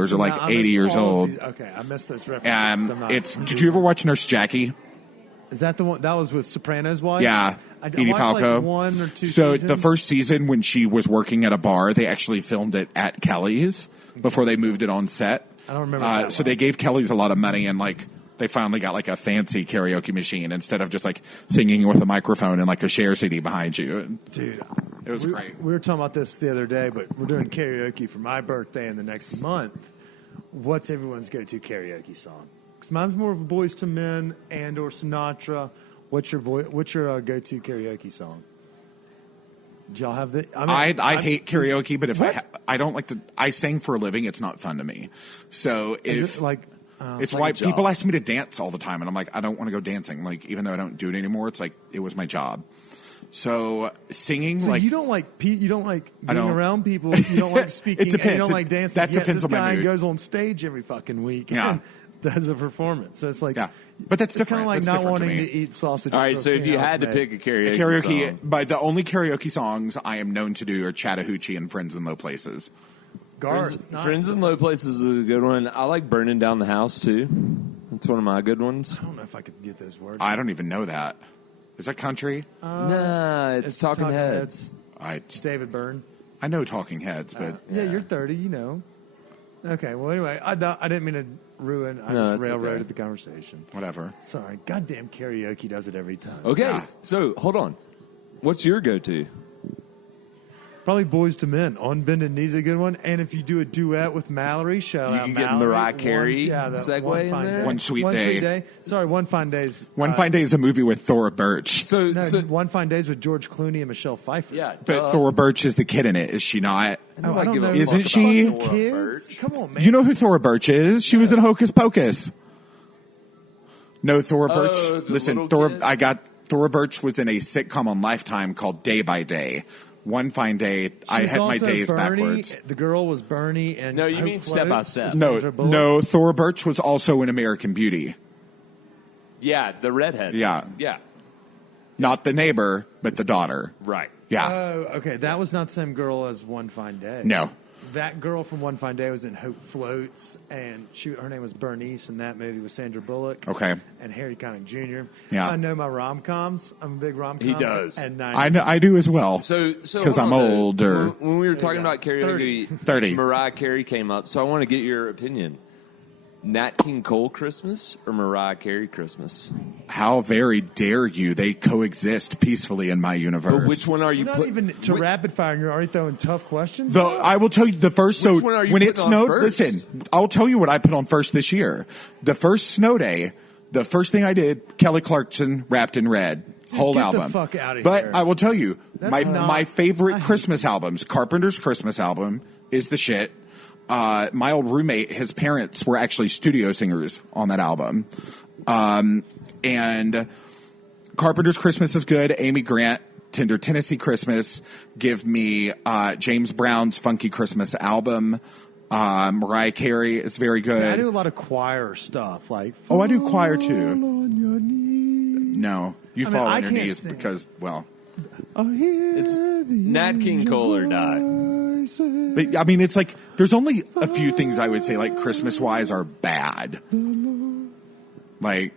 are like 80 years old. Okay, I missed those references. Did you ever watch Nurse Jackie? Is that the one that was with Soprano's wife? Yeah, Edie Falco. Like 1 or 2 seasons. The first season when she was working at a bar, they actually filmed it at Kelly's before they moved it on set. I don't remember that So they gave Kelly's a lot of money, and like they finally got like a fancy karaoke machine instead of just like singing with a microphone and like a share CD behind you. Dude, it was great. We were talking about this the other day, but we're doing karaoke for my birthday in the next month. What's everyone's go-to karaoke song? Because mine's more of a Boys to Men and or Sinatra. What's your go-to karaoke song? Do y'all have the? I hate karaoke, but if I don't like to. I sing for a living. It's not fun to me. So if it's why people ask me to dance all the time, and I'm like, I don't want to go dancing. Like even though I don't do it anymore, it's like it was my job. So singing, so you don't like being around people. You don't like speaking. It depends. You don't like dancing. That depends on my mood. This guy goes on stage every fucking week. And does a performance. So it's like, but that's different. Kind of like that's not wanting to eat sausage. All right, so if you had to pick a karaoke song. By the only karaoke songs I am known to do are Chattahoochee and Friends in Low Places. Friends in Low Places is a good one. I like Burning Down the House too. That's one of my good ones. I don't know if I could get those words. I don't even know that. Is that country? Nah, it's Talking Heads. It's David Byrne. I know Talking Heads, but yeah, you're 30, you know. Okay, well, anyway, I didn't mean to ruin. I just railroaded the conversation. Whatever. Sorry. Goddamn karaoke does it every time. Okay, so hold on. What's your go-to? Probably Boys to Men. On Bended Knee's a good one. And if you do a duet with Mallory, shout out Mallory. You can get Mariah Carey segue in there. One Sweet Day. Sorry, One Fine Day's. One Fine Day is a movie with Thora Birch. So One Fine Day's with George Clooney and Michelle Pfeiffer. Yeah, but Thora Birch is the kid in it, is she not? I don't know. Isn't she? Kids? Come on, man. You know who Thora Birch is? She was in Hocus Pocus. No, Thora Birch. Listen, Thora Birch was in a sitcom on Lifetime called Day by Day. One Fine Day, I had my days backwards. The girl was Bernie and no, you mean Step by Step. No, Thora Birch was also in American Beauty. Yeah, the redhead. Yeah. Yeah. Not the neighbor, but the daughter. Right. Yeah. Oh, okay. That was not the same girl as One Fine Day. No. That girl from One Fine Day was in Hope Floats, and her name was Bernice, and that movie was Sandra Bullock. Okay. And Harry Connick Jr. Yeah. I know my rom-coms. I'm a big rom-coms. He does. And I do as well. So because I'm older. When we were talking about karaoke, 30. Mariah Carey came up, so I want to get your opinion. Nat King Cole Christmas or Mariah Carey Christmas? How very dare you? They coexist peacefully in my universe. But which one are you not even to rapid fire, and you're already throwing tough questions? I will tell you the first. Which one are you when it snowed, first? listen, I'll tell you what I put on first this year. The first snow day, the first thing I did, Kelly Clarkson, Wrapped in Red. Whole Get album. The fuck out of but here. I will tell you, my favorite Christmas albums, Carpenter's Christmas album, is the shit. My old roommate, his parents were actually studio singers on that album. And Carpenter's Christmas is good. Amy Grant, Tender Tennessee Christmas. Give me James Brown's Funky Christmas album. Mariah Carey is very good. See, I do a lot of choir stuff. I do choir too. No, you fall on your knees because, well. It's Nat King Cole or die. But, I mean, it's like, there's only a few things I would say, like, Christmas-wise are bad. Like,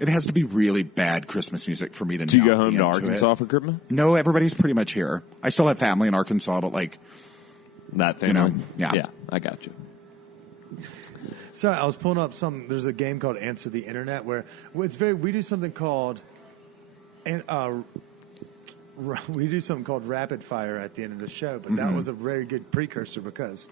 it has to be really bad Christmas music for me to know. Do you go home to Arkansas for Christmas? No, everybody's pretty much here. I still have family in Arkansas, but, like, that family? Yeah, I got you. Sorry, I was pulling up there's a game called Answer the Internet where we do something called Rapid Fire at the end of the show, but that was a very good precursor because,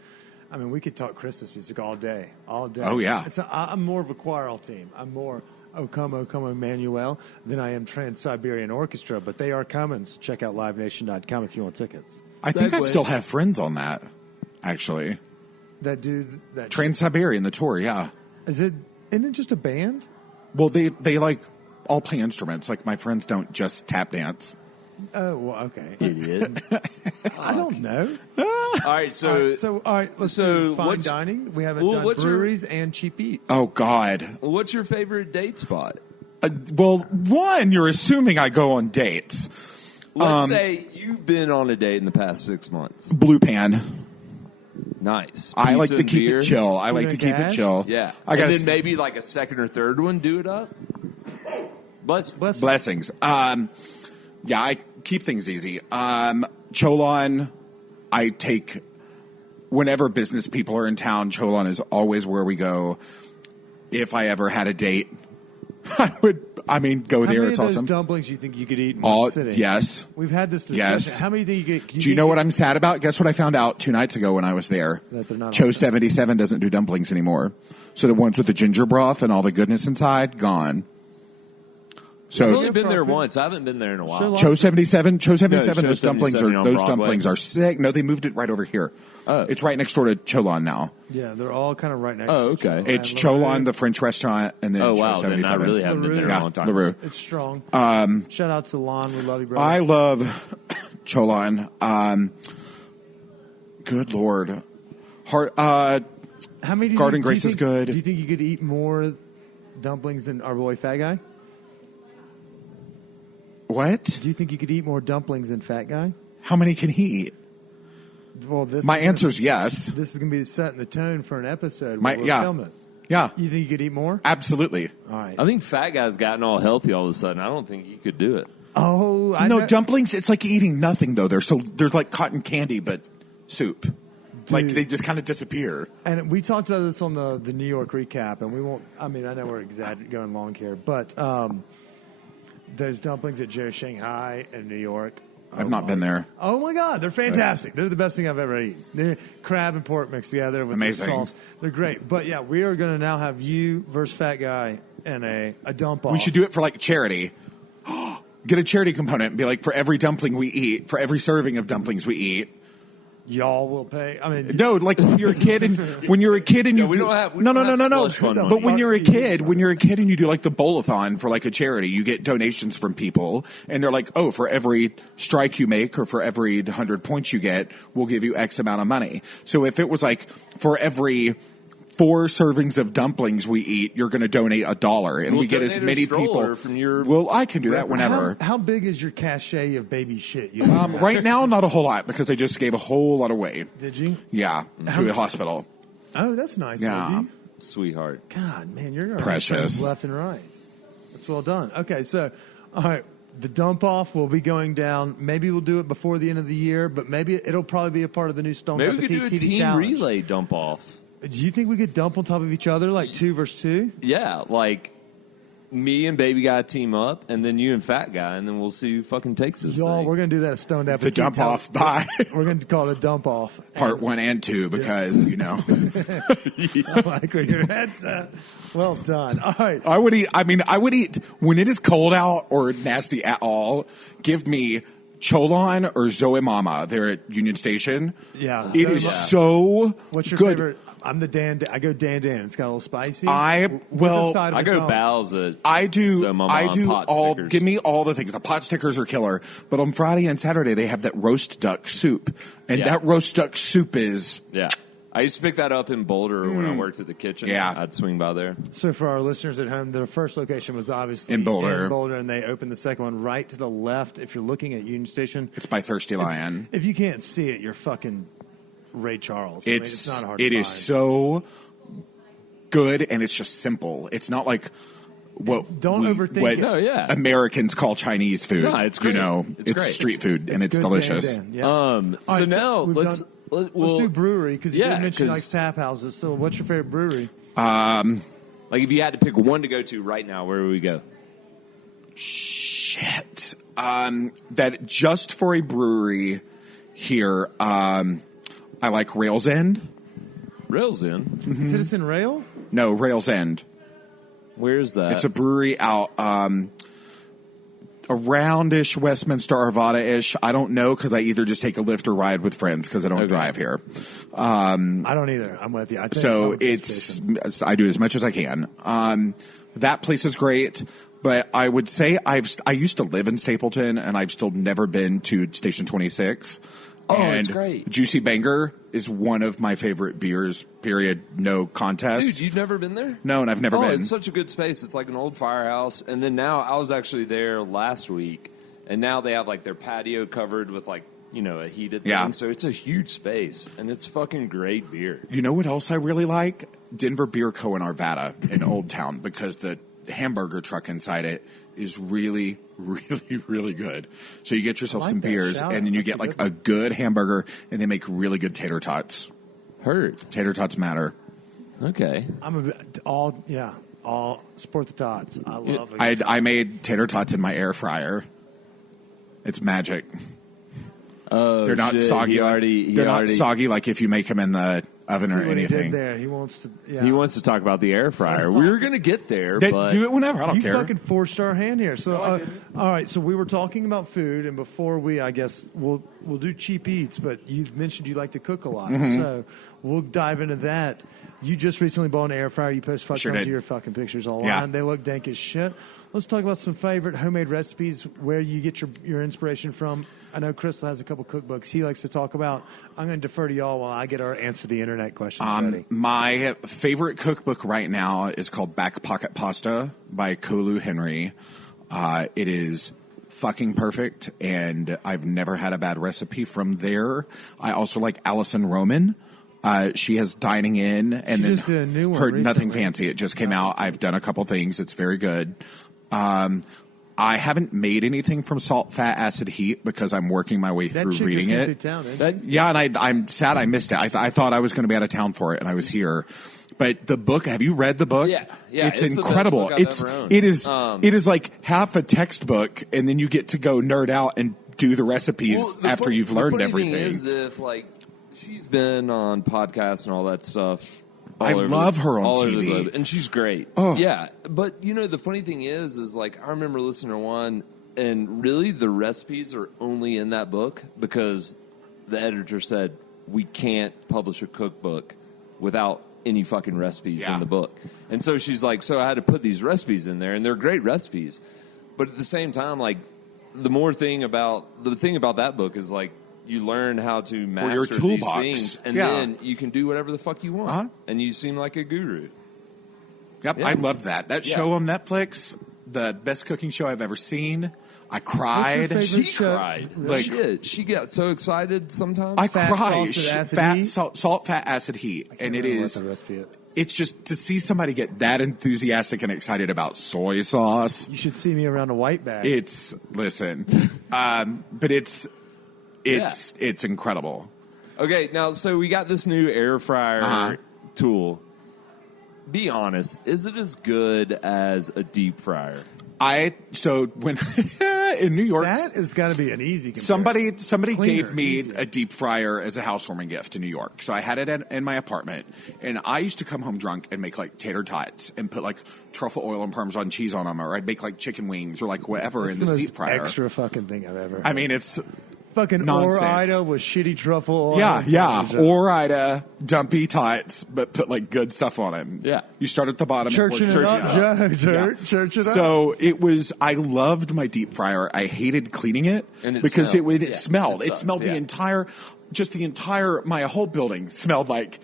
I mean, we could talk Christmas music all day. Oh, yeah. I'm more of a choral team. I'm more O Come Emmanuel than I am Trans-Siberian Orchestra, but they are coming. So check out livenation.com if you want tickets. I think I still have friends on that, actually. That do that. Trans-Siberian, the tour, yeah. Isn't it just a band? Well, they like all play instruments. Like my friends don't just tap dance. Oh, well, okay. Idiot. I don't know. All right, so let's do fine dining. We haven't done breweries and cheap eats. Oh God. What's your favorite date spot? One, you're assuming I go on dates. Let's say you've been on a date in the past 6 months. Blue Pan. Nice. I like Pizza to keep beer. it chill. I like to keep it chill. Yeah. And then maybe like a second or third one, do it up. Blessings. Yeah, I keep things easy. Cholon, I take whenever business people are in town. Cholon is always where we go. If I ever had a date, I would. Go there. It's awesome. How many of those dumplings you think you could eat in one sitting? Yes. We've had this discussion. Yes. How many do you get? Do you know what I'm sad about? Guess what I found out 2 nights ago when I was there? That they're not Cho 77 doesn't do dumplings anymore. So the ones with the ginger broth and all the goodness inside, gone. So I've only been there once. I haven't been there in a while. Cho 77, those 77 dumplings are sick. No, they moved it right over here. Oh. It's right next door to Cholon now. Yeah, they're all kind of right next to each other. Okay. It's Cholon, the French restaurant, and then Cho 77. Then I really haven't been there in a long time. LaRue. It's strong. Shout out to Lon. We love you, brother. I love Cholon. Good Lord. How many Garden Grace is good. Do you think you could eat more dumplings than our boy Fat Guy? What? Do you think you could eat more dumplings than Fat Guy? How many can he eat? Well, my answer's yes. This is going to be setting the tone for an episode where we'll film it. Yeah. You think you could eat more? Absolutely. All right. I think Fat Guy's gotten all healthy all of a sudden. I don't think he could do it. Oh, dumplings, it's like eating nothing, though. They're like cotton candy, but soup. Dude. Like, they just kind of disappear. And we talked about this on the New York recap, and we won't, I know we're going long here, but those dumplings at Joe Shanghai in New York. I've not been there. Oh, my God. They're fantastic. They're the best thing I've ever eaten. They're crab and pork mixed together with the sauce. They're great. But, yeah, we are going to now have you versus Fat Guy in a dump-off. We should do it for, like, charity. Get a charity component and be like, for every dumpling we eat, for every serving of dumplings we eat, y'all will pay. No, like when you're a kid and you we don't have no. But when you're a kid and you do like the bowl-a-thon for like a charity, you get donations from people, and they're like, oh, for every strike you make or for every 100 points you get, we'll give you X amount of money. So if it was like for every 4 servings of dumplings we eat, you're going to donate $1, and we get as many people. Well, I can do that whenever. How big is your cachet of baby shit? Right now, not a whole lot because I just gave a whole lot away. Did you? Yeah, to a hospital. Oh, that's nice. Yeah, baby. Sweetheart. God, man, you're precious. Left and right. That's well done. Okay, so all right. The dump off will be going down. Maybe we'll do it before the end of the year, but maybe it'll probably be a part of the new Stone Cup Maybe we could do a TV team challenge. relay dump off. Do you think we could dump on top of each other, like 2 versus 2? Yeah, like me and Baby Guy team up, and then you and Fat Guy, and then we'll see who fucking takes this thing. We're going to do that Stoned Apple. The dump off. Bye. We're going to call it a dump off. Part 1 and 2 because, I like where your head's at. Well done. All right. I would eat when it is cold out or nasty at all, give me Cholon or Zoe Mama there at Union Station. Yeah. It is so What's your good. favorite? I'm the Dan. I go Dan. It's got a little spicy. I go Bow's at I do Zoe Mama I do pot all. stickers. Give me all the things. The pot stickers are killer. But on Friday and Saturday they have that roast duck soup, and that roast duck soup is I used to pick that up in Boulder when I worked at the kitchen. Yeah. I'd swing by there. So for our listeners at home, their first location was obviously in Boulder, and they opened the second one right to the left. If you're looking at Union Station, it's by Thirsty Lion. If you can't see it, you're fucking Ray Charles. It's not hard to find. It is so good, and it's just simple. It's not like what Americans call Chinese food. No, it's great. It's great. Street food, and it's delicious. Yeah. So now let's do brewery because you did mention like tap houses. So what's your favorite brewery? Like if you had to pick one to go to right now, where would we go? Shit. That just for a brewery here. I like Rails End. Rails End? Mm-hmm. Citizen Rail? No, Rails End. Where's that? It's a brewery out around-ish Westminster, Arvada-ish. I don't know because I either just take a Lyft or ride with friends because I don't drive here. I don't either. I'm with you. I do as much as I can. That place is great. But I would say I used to live in Stapleton, and I've still never been to Station 26. Oh, it's great. Juicy Banger is one of my favorite beers, period, no contest. Dude, you've never been there? No, and I've never been. It's such a good space. It's like an old firehouse. And then now I was actually there last week, and now they have like their patio covered with like a heated thing. So it's a huge space, and it's fucking great beer. You know what else I really like? Denver Beer Co. in Arvada in Old Town, because the hamburger truck inside it is really, really, really good. So you get yourself some beers, and then you get like a good hamburger, and they make really good tater tots. Heard. Tater tots matter. Okay. I'm all support the tots. I love it. I made tater tots in my air fryer. It's magic. Oh, they're not shit. soggy. They're not soggy like if you make them in the oven or anything. He did there. He wants to. Yeah. He wants to talk about the air fryer. We were going to get there, but do it whenever. I don't care. You fucking forced our hand here. So, all right. So we were talking about food, and before I guess we'll do cheap eats. But you mentioned you like to cook a lot, so we'll dive into that. You just recently bought an air fryer. You post tons of your fucking pictures online. Yeah. They look dank as shit. Let's talk about some favorite homemade recipes, where you get your inspiration from. I know Crystal has a couple cookbooks he likes to talk about. I'm going to defer to y'all while I get our answer to the internet questions ready. My favorite cookbook right now is called Back Pocket Pasta by Kolu Henry. It is fucking perfect, and I've never had a bad recipe from there. I also like Allison Roman. She has Dining In, and she just did a new one recently. Nothing Fancy. It just came out. I've done a couple things. It's very good. I haven't made anything from Salt, Fat, Acid, Heat because I'm working my way through reading it. Town, and I'm sad I missed it. I thought I was going to be out of town for it, and I was here. But the book, have you read the book? Yeah. It's incredible. It is like half a textbook, and then you get to go nerd out and do the recipes after you've learned everything. The funny thing is, she's been on podcasts and all that stuff. I love her on all TV. Over the globe, and she's great. Oh. Yeah, but the funny thing is I remember listening to one, and really the recipes are only in that book because the editor said we can't publish a cookbook without any fucking recipes in the book. And so she's like, so I had to put these recipes in there, and they're great recipes. But at the same time, the thing about that book is you learn how to master these things, and then you can do whatever the fuck you want. And you seem like a guru. Yep, yeah. I love that. That show on Netflix, the best cooking show I've ever seen. I cried. She cried. She got so excited sometimes. I cried. Salt, fat, acid, heat. And it is. It's just to see somebody get that enthusiastic and excited about soy sauce. You should see me around a white bag. But it's incredible. Okay, now, so we got this new air fryer tool. Be honest, is it as good as a deep fryer? When in New York, that has got to be an easy comparison. Somebody gave me a deep fryer as a housewarming gift in New York. So I had it in my apartment, and I used to come home drunk and make tater tots and put truffle oil and Parmesan cheese on them, or I'd make chicken wings or whatever in this deep fryer. Extra fucking thing I've ever. I mean, it's fucking nonsense. Ore-Ida with shitty truffle oil. Yeah. Ore-Ida, dumpy tots, but put good stuff on them. Yeah. You start at the bottom. Churching it up. Church it up. So I loved my deep fryer. I hated cleaning it because it smelled. It smelled the entire, my whole building smelled like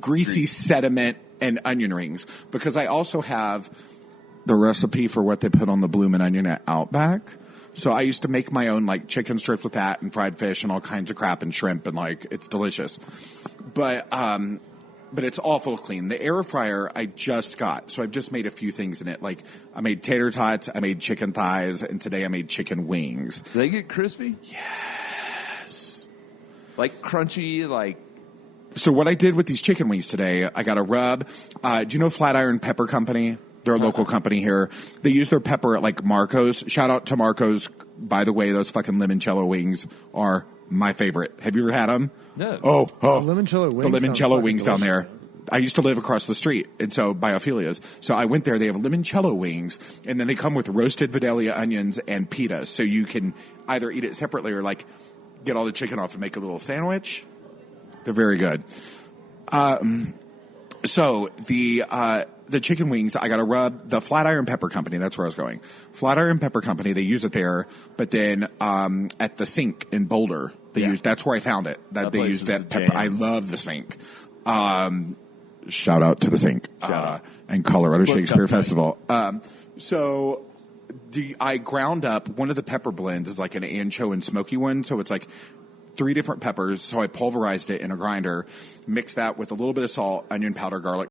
greasy sediment and onion rings, because I also have the recipe for what they put on the bloomin' onion at Outback. So I used to make my own chicken strips with that and fried fish and all kinds of crap and shrimp, and it's delicious. But it's awful clean. The air fryer I just got, so I've just made a few things in it. I made tater tots, I made chicken thighs, and today I made chicken wings. Do they get crispy? Yes. Crunchy, So what I did with these chicken wings today, I got a rub. Do you know Flatiron Pepper Company? They're a local company here. They use their pepper at Marco's. Shout out to Marco's. By the way, those fucking limoncello wings are my favorite. Have you ever had them? No. Oh. Limoncello wings. The limoncello wings down there. I used to live across the street, and so by Ophelia's. So I went there. They have limoncello wings, and then they come with roasted Vidalia onions and pita. So you can either eat it separately or get all the chicken off and make a little sandwich. They're very good. So the chicken wings, I got to rub the Flatiron Pepper Company. That's where I was going. Flatiron Pepper Company. They use it there, but then at the Sink in Boulder, that's where I found it. That they use that pepper. I love the Sink. Shout out to the Sink and Colorado Shakespeare Festival. So I ground up one of the pepper blends is like an ancho and smoky one. So it's like 3 different peppers. So I pulverized it in a grinder, mixed that with a little bit of salt, onion powder, garlic